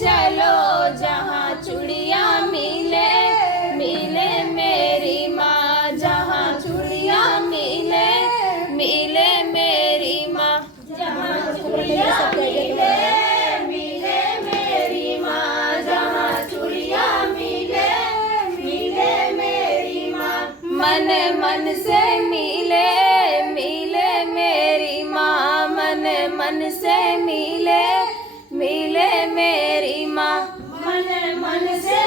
चलो जहाँ चूड़िया मिले मिले मेरी माँ, जहाँ चूड़िया मिले मिले मेरी माँ, जहाँ चूड़िया मिले मिले मेरी माँ, जहाँ चूड़िया मिले मिले मेरी माँ। मन मन से मिले मिले मेरी माँ, मन मन से मिले मिले मेरी माँ, मन मन से